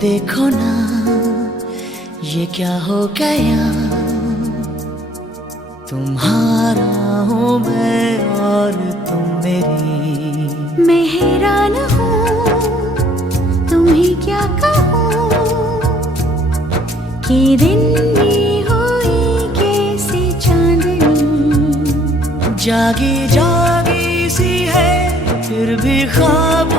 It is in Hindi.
देखो ना ये क्या हो गया, तुम्हारा हूँ मैं और तुम मेरी। मैं हैरान हूँ तुम्हें क्या कहूँ कि दिन में हुई कैसे चांदनी। जागी जागी सी है फिर भी ख्वाब